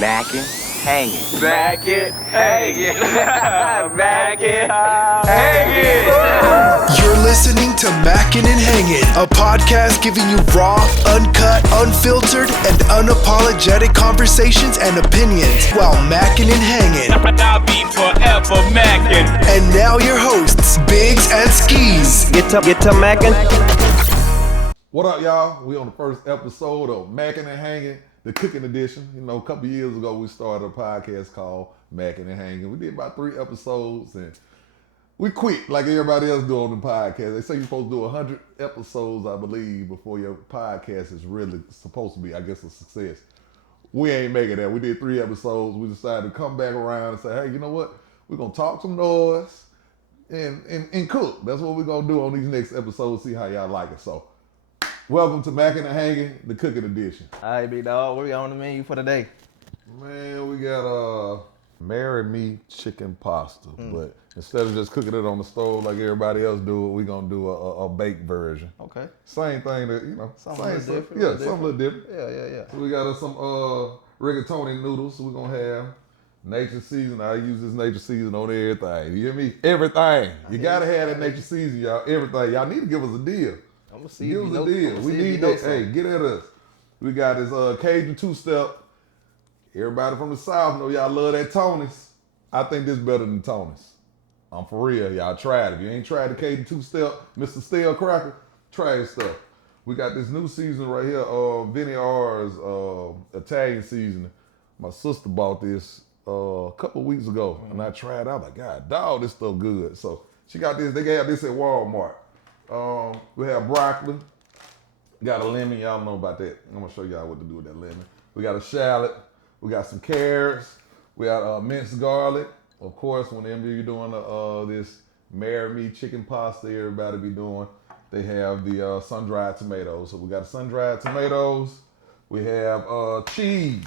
Mackin', hanging. Back it, hanging. Back it, hanging. You're listening to Mackin' and Hangin', a podcast giving you raw, uncut, unfiltered, and unapologetic conversations and opinions while mackin' and hangin'. I'll be forever macking. And now your hosts, Biggs and Skis. Get to mackin'. What up, y'all? We on the first episode of Mackin' and Hangin', the cooking edition. You know, a couple years ago, we started a podcast called Mackin' and Hangin'. We did about 3 episodes, and we quit like everybody else do on the podcast. They say you're supposed to do 100 episodes, I believe, before your podcast is really supposed to be, I guess, a success. We ain't making that. We did 3 episodes. We decided to come back around and say, hey, you know what? We're going to talk some noise and cook. That's what we're going to do on these next episodes, see how y'all like it. So, welcome to Mackin' and Hangin', the cooking edition. All right, big dog. What we got on the menu for today? Man, we got marry me chicken pasta, but instead of just cooking it on the stove like everybody else do it, we're gonna do a baked version. Okay. Same thing that Something same a little stuff. different, Yeah, little something a little different. Yeah. So we got some rigatoni noodles. So we're gonna have nature season. I use this nature season on everything. You hear me? Everything. You gotta have that nature season, y'all. Everything. Y'all need to give us a deal. I'm gonna see Give if us you a know. deal. We need that. Hey, get at us. We got this Cajun two-step. Everybody from the South know y'all love that Tony's. I think this better than Tony's. I'm for real. Y'all try it. If you ain't tried the Cajun two-step, Mr. Stale Cracker, try his stuff. We got this new season right here, Vinny R's Italian seasoning. My sister bought this a couple weeks ago, and I tried it. I was like, God, dog, this stuff good. So she got this. They got this at Walmart. We have broccoli. Got a lemon. Y'all know about that. I'm gonna show y'all what to do with that lemon. We got a shallot. We got some carrots. We got minced garlic. Of course, whenever you're doing this marry me chicken pasta, everybody be doing, they have the sun-dried tomatoes. So we got sun-dried tomatoes. We have cheese.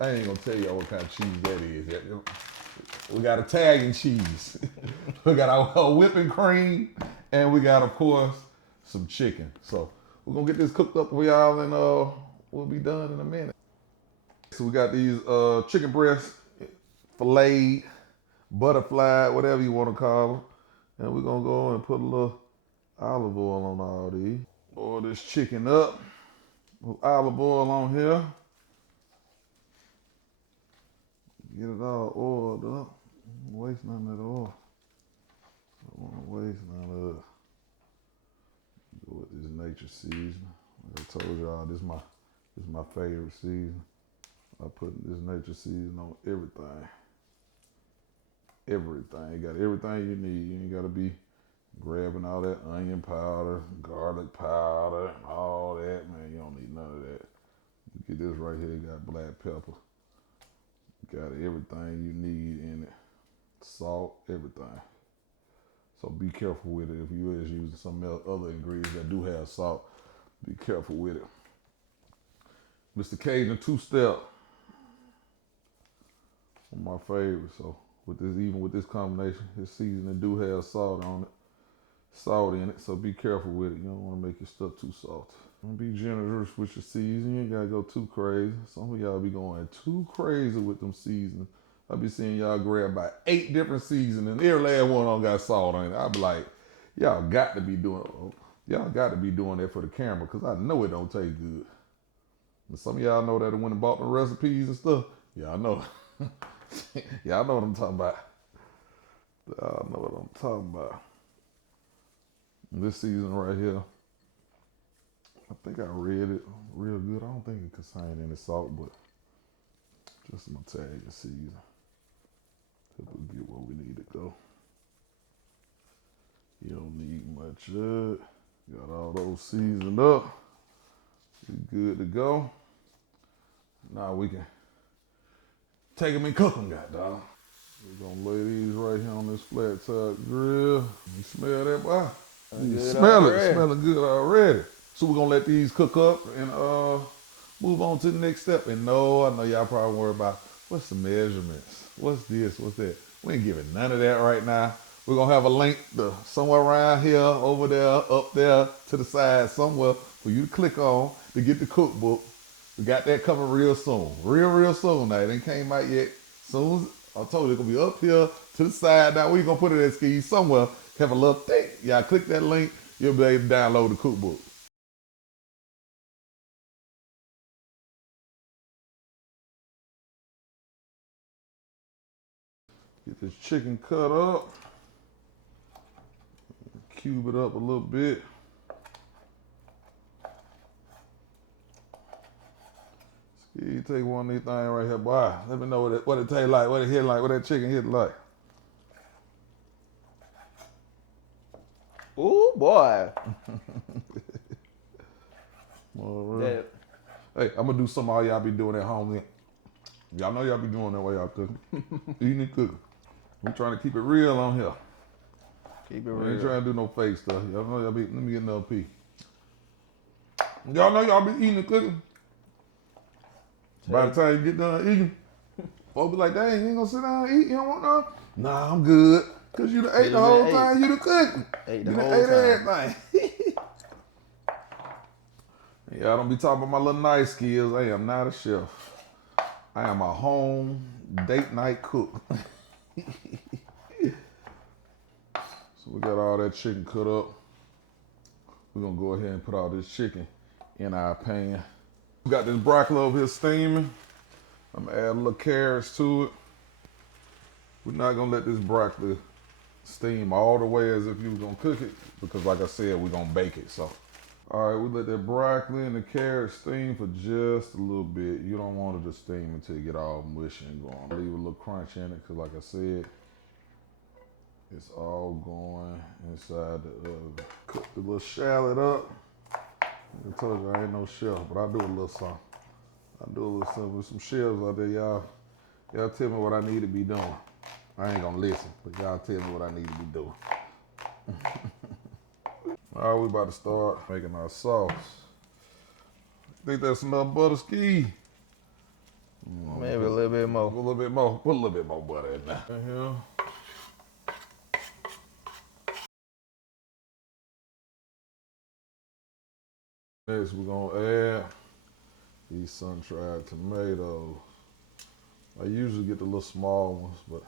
I ain't gonna tell y'all what kind of cheese that is. We got Italian cheese. We got our whipping cream. And we got, of course, some chicken. So we're going to get this cooked up for y'all, and we'll be done in a minute. So we got these chicken breasts, filleted, butterfly, whatever you want to call them. And we're going to go and put a little olive oil on all these. Boil this chicken up with olive oil on here. Get it all oiled up. Don't waste none of that oil. Don't want to waste none of it. Go with this nature season. Like I told y'all, this is my favorite season. I put this nature season on everything. Everything. You got everything you need. You ain't got to be grabbing all that onion powder, garlic powder, and all that. Man, you don't need none of that. You get this right here. You got black pepper. You got everything you need in it. Salt, everything. So be careful with it. If you is using some other ingredients that do have salt, be careful with it. Mr. Cajun two-step, one of my favorites. So even with this combination, this seasoning do have salt on it, salt in it. So be careful with it. You don't want to make your stuff too salty. Be generous with your seasoning. You ain't gotta go too crazy. Some of y'all be going too crazy with them seasonings. I be seeing y'all grab about 8 different seasonings, and every last one on got salt on it. I be like, y'all got to be doing that for the camera, because I know it don't taste good. And some of y'all know that went and bought the recipes and stuff. Y'all know. Y'all know what I'm talking about. Y'all know what I'm talking about. This season right here, I think I read it real good. I don't think it contained any salt, but just some Italian season. We'll get where we need to go. You don't need much of it. Got all those seasoned up. We good to go. Now we can take them and cook them, goddamn. We're gonna lay these right here on this flat top grill. You smell that, boy? You smell it. Smelling good already. So we're gonna let these cook up and move on to the next step. And no, I know y'all probably worry about what's the measurements? What's this? What's that? We ain't giving none of that right now. We're gonna have a link to somewhere around here, over there, up there, to the side, somewhere for you to click on to get the cookbook. We got that coming real soon. Real soon now. It ain't came out yet. Soon as I told you it's gonna be up here to the side. Now we gonna put it at skis somewhere. Have a little thing. Y'all click that link, you'll be able to download the cookbook. Get this chicken cut up. Cube it up a little bit. You take one of these things right here, boy. Let me know what it taste like, what it hit like, what that chicken hit like. Ooh, boy. All right. Hey, I'm gonna do something all y'all be doing at home then. Y'all know y'all be doing that while y'all cooking. Eating and cooking. We trying to keep it real on here. Keep it We real. ain't trying to do no fake stuff. Y'all know y'all be, let me get another P. Y'all know y'all be eating and cooking. By the time you get done eating, folks be like, dang, you ain't gonna sit down and eat? You don't want none? Nah, I'm good. Cause you done ate the whole time you done cooking. Ate the You done whole ate time. everything. Y'all don't be talking about my little nice skills. I am not a chef. I am a home date night cook. So we got all that chicken cut up. We're gonna go ahead and put all this chicken in our pan. We got this broccoli over here steaming. I'm gonna add a little carrots to it. We're not gonna let this broccoli steam all the way as if you was gonna cook it, because like I said, we're gonna bake it. So, all right, we let that broccoli and the carrots steam for just a little bit. You don't want it to steam until you get all mushy and going. Leave a little crunch in it, because like I said, it's all going inside the oven. Cook the little shallot up. I told you I ain't no chef, but I do a little something. I do a little something with some shells out there, y'all. Y'all tell me what I need to be doing. I ain't gonna listen, but y'all tell me what I need to be doing. All right, we about to start making our sauce. Think that's enough butter, Ski? Maybe a little bit A more. little bit more. Put a little bit more butter in there. Right here. Next, we're gonna add these sun-dried tomatoes. I usually get the little small ones, but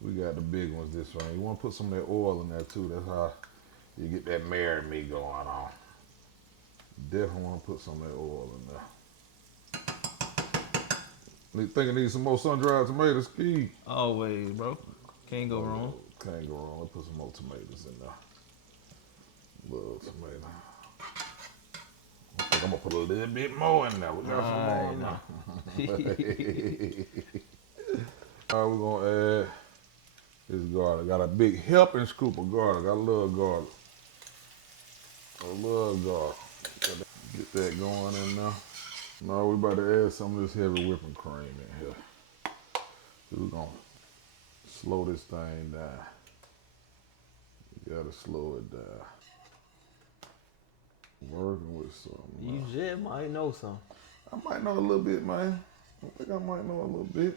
we got the big ones this way. You want to put some of that oil in there too. That's how you get that marinade going on. Definitely want to put some of that oil in there. Think I need some more sun-dried tomatoes, Ski? Always, bro. Can't go wrong. Can't go wrong. Let's put some more tomatoes in there. Little tomato. I think I'm gonna put a little bit more in there. We got some more in there. All right, we're gonna add this garlic. Got a big helping scoop of garlic. I love garlic. I love garlic. Get that going in there. Now we about to add some of this heavy whipping cream in here. We're gonna slow this thing down. You gotta slow it down. Working with something. You just might know something. I might know a little bit, man. I think I might know a little bit.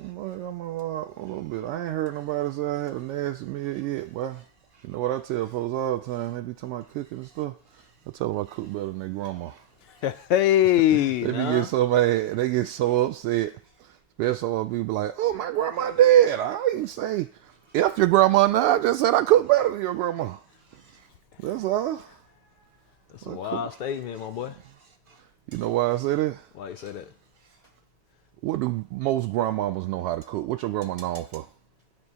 I know a little bit. I ain't heard nobody say I had a nasty meal yet, boy. You know what I tell folks all the time? They be talking about cooking and stuff. I tell them I cook better than their grandma. Hey, They get so mad. They get so upset. Especially when people be like, oh, my grandma dead. I ain't say, F your grandma now. I just said I cook better than your grandma. That's all. That's a wild statement, my boy. You know why I say that? Why you say that? What do most grandmamas know how to cook? What your grandma known for?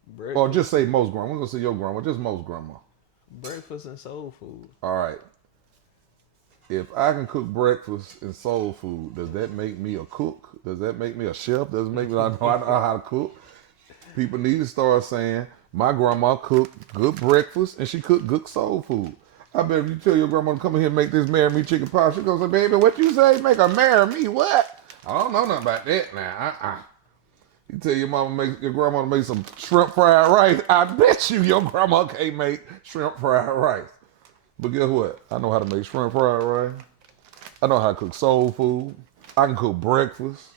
Breakfast. Or just say most grandma. We're going to say your grandma. Just most grandma. Breakfast and soul food. All right. If I can cook breakfast and soul food, does that make me a cook? Does that make me a chef? Does it make me I know how to cook? People need to start saying, my grandma cooked good breakfast and she cooked good soul food. I bet if you tell your grandma to come in here and make this marry me chicken pie, she goes, say, baby, what you say? Make her marry me? What? I don't know nothing about that now. You tell your grandma to make some shrimp fried rice. I bet your grandma can't make shrimp fried rice. But guess what? I know how to make shrimp fried rice. I know how to cook soul food. I can cook breakfast.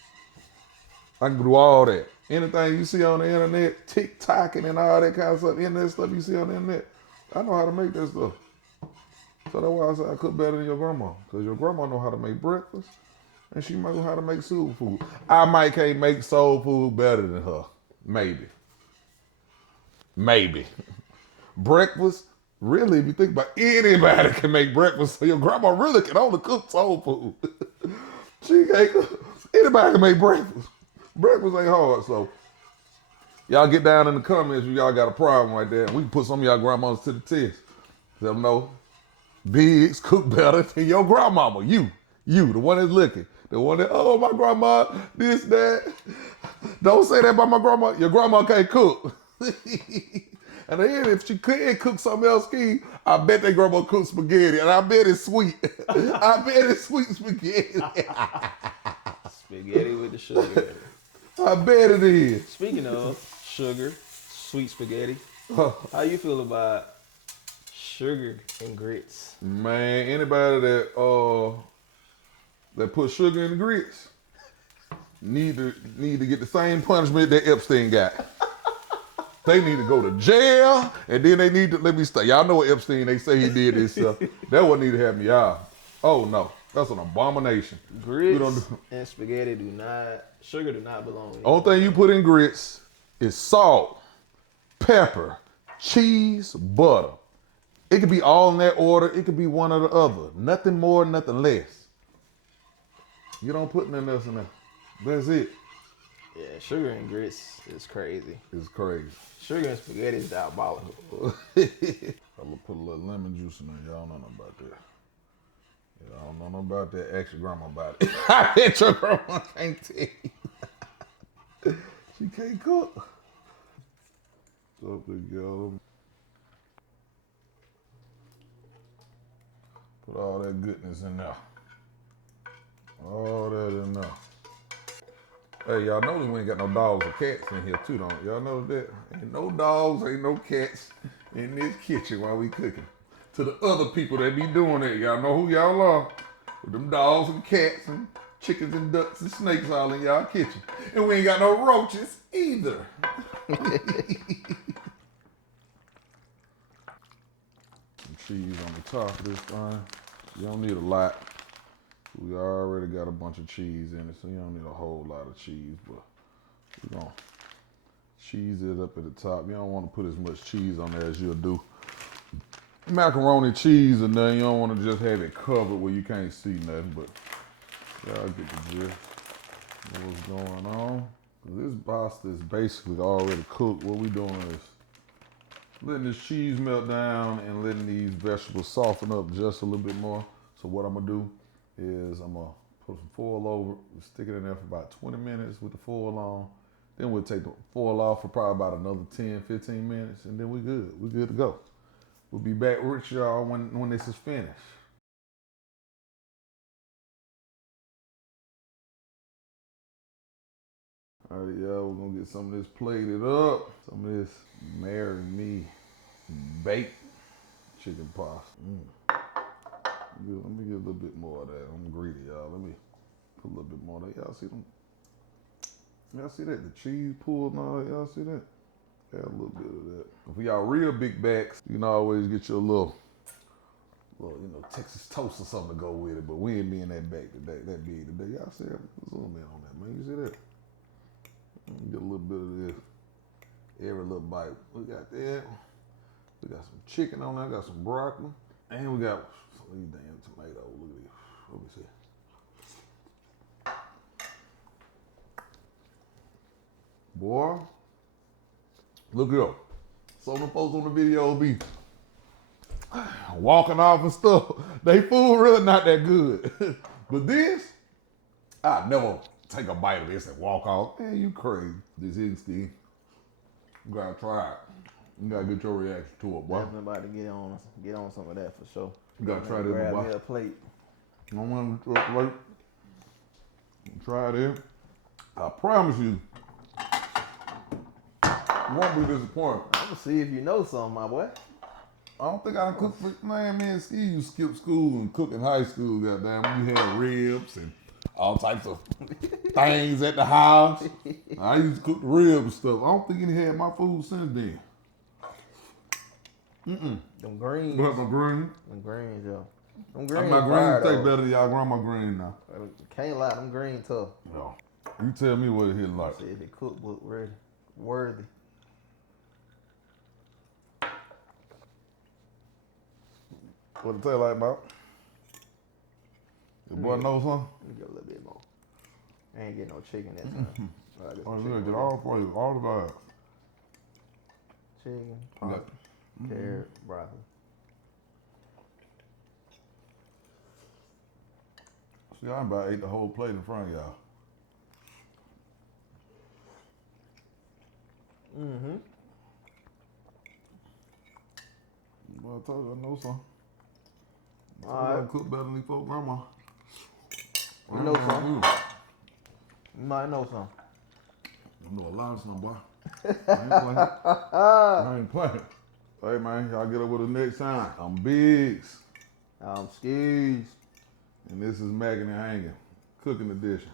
I can do all that. Anything you see on the internet, TikToking and all that kind of stuff, internet stuff you see on the internet, I know how to make that stuff. So that's why I said I cook better than your grandma. Because your grandma know how to make breakfast. And she know how to make soul food. I might can't make soul food better than her. Maybe. Breakfast, really, if you think about it, anybody can make breakfast. So your grandma really can only cook soul food. She can't cook. Anybody can make breakfast. Breakfast ain't hard, so y'all get down in the comments if y'all got a problem right there. We can put some of y'all grandmas to the test. Let them know Biggs cook better than your grandmama. You, the one that's looking. The one that, oh, my grandma, this, that. Don't say that about my grandma. Your grandma can't cook. And then if she couldn't cook something else, I bet that grandma cook spaghetti. And I bet it's sweet. I bet it's sweet spaghetti. Spaghetti with the sugar. I bet it is. Speaking of sugar, sweet spaghetti, how you feel about sugar and grits? Man, anybody that put sugar in the grits need to get the same punishment that Epstein got. They need to go to jail, and then they need to let me stay. Y'all know what Epstein, they say he did this stuff. That wouldn't need to happen, y'all. Oh no, that's an abomination. Grits and spaghetti sugar do not belong. Only thing you put in grits is salt, pepper, cheese, butter. It could be all in that order. It could be one or the other. Nothing more, nothing less. You don't put nothing else in there. That's it. Yeah, sugar and grits is crazy. It's crazy. Sugar and spaghetti is diabolical. I'm gonna put a little lemon juice in there. Y'all don't know nothing about that. Y'all don't know nothing about that. Ask your grandma about it. I bet your grandma can't tell you. She can't cook. So together. Put all that goodness in there. All that in there. Hey, y'all know we ain't got no dogs or cats in here too, don't y'all know that? Ain't no dogs, ain't no cats in this kitchen while we cooking. To the other people that be doing it, y'all know who y'all are. With them dogs and cats and chickens and ducks and snakes all in y'all kitchen. And we ain't got no roaches either. Some cheese on the top of this thing. You don't need a lot. We already got a bunch of cheese in it, so you don't need a whole lot of cheese, but we're gonna cheese it up at the top. You don't want to put as much cheese on there as you'll do macaroni cheese, and then you don't want to just have it covered where you can't see nothing, but y'all get the gist of what's going on. This pasta is basically already cooked. What we doing is letting this cheese melt down and letting these vegetables soften up just a little bit more. So what I'm gonna do is I'm gonna put some foil over, stick it in there for about 20 minutes with the foil on. Then we'll take the foil off for probably about another 10, 15 minutes, and then we're good. We're good to go. We'll be back with y'all when this is finished. All right, y'all, we're gonna get some of this plated up. Some of this marry me baked chicken pasta. Let me get a little bit more of that. I'm greedy, y'all. Let me put a little bit more of that. Y'all see them? Y'all see that? The cheese pulled and all that. Y'all see that? Add a little bit of that. For y'all real big backs, you can always get you a little, Texas toast or something to go with it. But we ain't being that back today, that big today. Y'all see that? Zoom in on that, man. You see that? Get a little bit of this. Every little bite. We got that. We got some chicken on there. Got some broccoli. And we got some of these damn tomatoes. Look at this. Let me see. Boy, look it up. Some of the folks on the video be walking off and stuff. They food really not that good. But this, I never take a bite of this and walk off. Man, you crazy. This is Steve. You gotta try it. You gotta get your reaction to it, boy. Definitely about to get on some of that for sure. You gotta try this, grab boy. me a plate. I want to plate. Try it in. I promise you won't be disappointed. I'm gonna see if you know something, my boy. I don't think I cooked for, man, Steve, you skipped school and cook in high school, goddamn. You had ribs and all types of things at the house. I used to cook the ribs and stuff. I don't think he had my food since then. Them greens. But my green. Them greens, yo. Them greens. My fire, greens taste though. better than y'all grandma green now. Can't lie, them greens tough. No. You tell me what it hit like. See if the cookbook ready. Worthy. What it taste like, Bob? The boy knows something? Let me get a little bit more. I ain't getting no chicken that time. Oh, yeah, get all flavors, all the vibes. Chicken, Yeah. carrot, broccoli. See, I about ate the whole plate in front of y'all. Mm-hmm. Well, I told you, I know something. All right. I cook better than these folk grandma. You know something. You might know something. I know a lot of something, boy. I ain't playing. I ain't playing. Hey, man, y'all get up with us next time. I'm Biggs, Skis. and this is Mackin' and Hanging, cooking edition.